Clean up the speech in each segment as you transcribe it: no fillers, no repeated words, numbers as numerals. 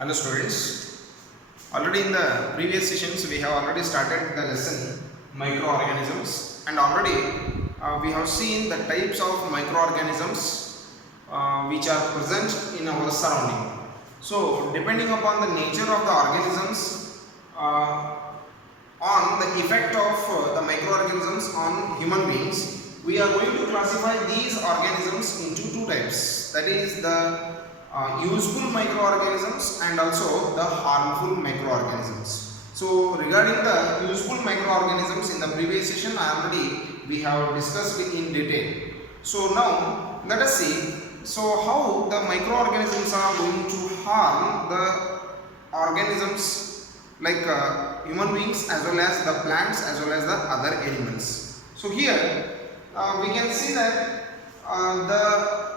Hello students, already in the previous sessions we have already started the lesson microorganisms, and already we have seen the types of microorganisms which are present in our surrounding. So depending upon the nature of the organisms, on the effect of the microorganisms on human beings, we are going to classify these organisms into two types, that is the useful microorganisms and also the harmful microorganisms. So regarding the useful microorganisms, in the previous session we have discussed in detail. So now let us see how the microorganisms are going to harm the organisms like human beings as well as the plants as well as the other animals. So here we can see that the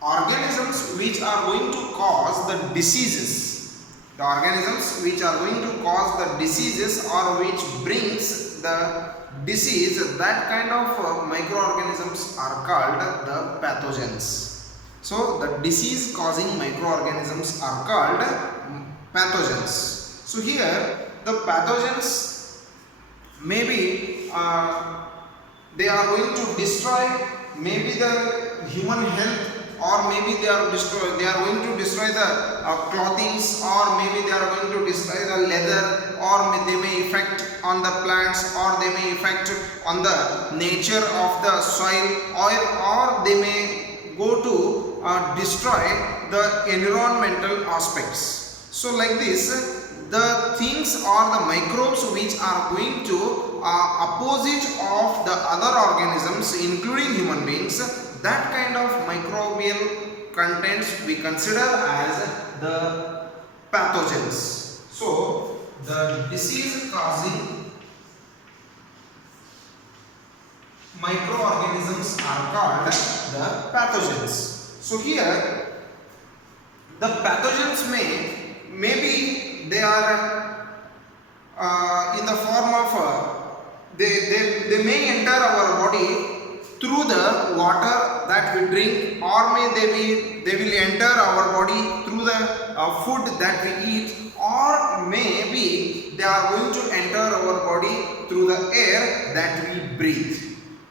organisms which are going to cause the diseases, or which brings the disease, that kind of microorganisms are called the pathogens. So the disease causing microorganisms are called pathogens. So here the pathogens maybe they are going to destroy maybe the human health, or maybe they are going to destroy the clothings, or maybe they are going to destroy the leather, or they may affect on the plants, or they may affect on the nature of the soil, or they may go to destroy the environmental aspects. So like this, the things or the microbes which are going to opposite of the other organisms including human beings, that kind of microbial contents we consider as the pathogens. So the disease causing microorganisms are called the pathogens. So here the pathogens maybe they are in the form of they may enter our body through the water that we drink, or they will enter our body through the food that we eat, or maybe they are going to enter our body through the air that we breathe.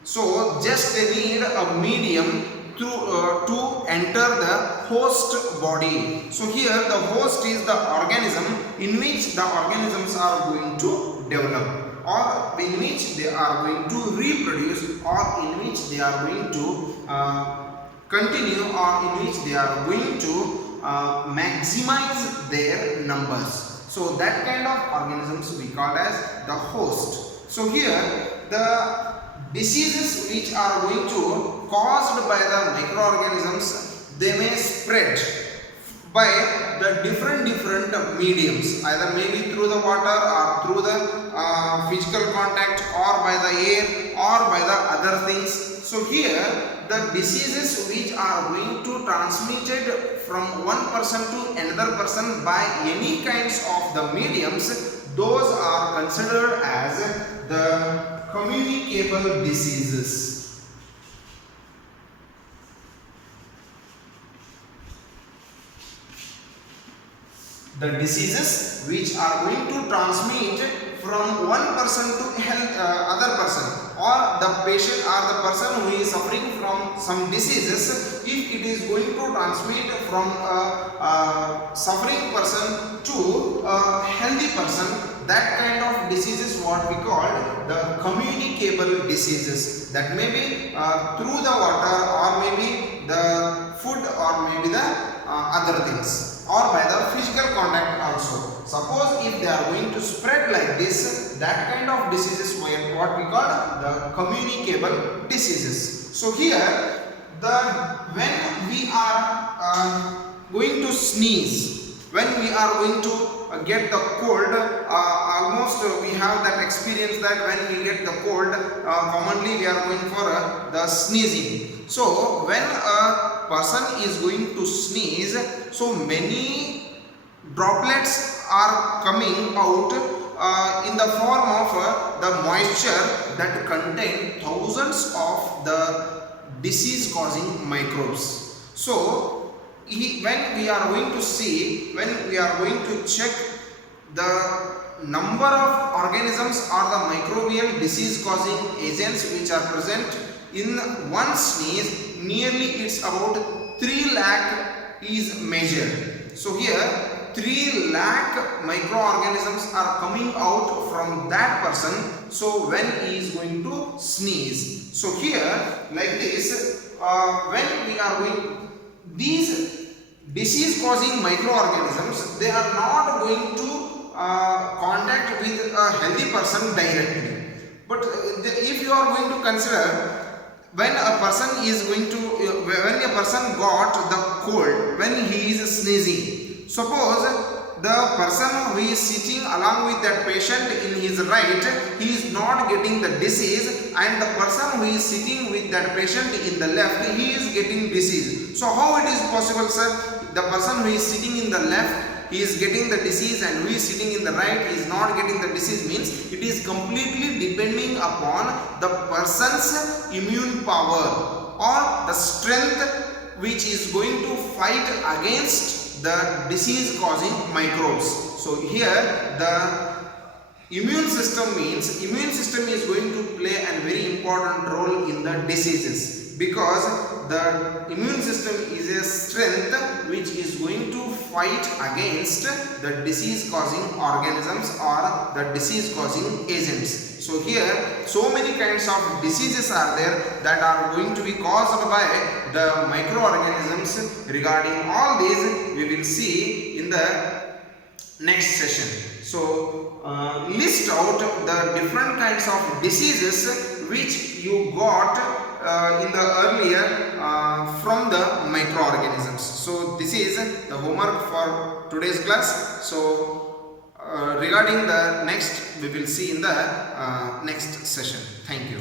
So just they need a medium to enter the host body. So here the host is the organism in which the organisms are going to develop, or in which they are going to reproduce, or in which they are going to continue, or in which they are going to maximize their numbers. So that kind of organisms we call as the host. So here the diseases which are going to caused by the microorganisms, they may spread by the different mediums, either maybe through the water, or through the physical contact, or by the air, or by the other things. So here the diseases which are going to transmitted from one person to another person by any kinds of the mediums, those are considered as the communicable diseases. The diseases which are going to transmit from one person to other person, or the patient or the person who is suffering from some diseases, if it is going to transmit from a suffering person to a healthy person, that kind of diseases what we call the communicable diseases. That may be through the water, or maybe the food, or maybe the other things, or by the physical contact also. Suppose if they are going to spread like this, that kind of diseases what we call the communicable diseases. So here when we are going to sneeze, when we are going to get the cold, almost we have that experience that when we get the cold, commonly we are going for the sneezing. So when a person is going to sneeze, so many droplets are coming out in the form of the moisture that contain thousands of the disease causing microbes. So when we are going to see, when we are going to check the number of organisms or the microbial disease causing agents which are present in one sneeze, nearly it's about 3 lakh is measured. So here 3 lakh microorganisms are coming out from that person, so when he is going to sneeze. So here like this, when we are going, these disease causing microorganisms, they are not going to contact with a healthy person directly. But if you are going to consider, when a person is going to, when a person got the cold, when he is sneezing, suppose the person who is sitting along with that patient in his right, he is not getting the disease, and the person who is sitting with that patient in the left, he is getting disease. So how it is possible, sir? The person who is sitting in the left, he is getting the disease, and who is sitting in the right is not getting the disease, means it is completely depending upon the person's immune power or the strength which is going to fight against the disease causing microbes. So here the immune system means, immune system is going to play a very important role in the diseases, because the immune system is a strength which is going to fight against the disease causing organisms or the disease causing agents. So here so many kinds of diseases are there that are going to be caused by the microorganisms. Regarding all these we will see in the next session. So list out the different kinds of diseases which you got in the earlier from the microorganisms. So this is the homework for today's class. So regarding the next, we will see in the next session. Thank you.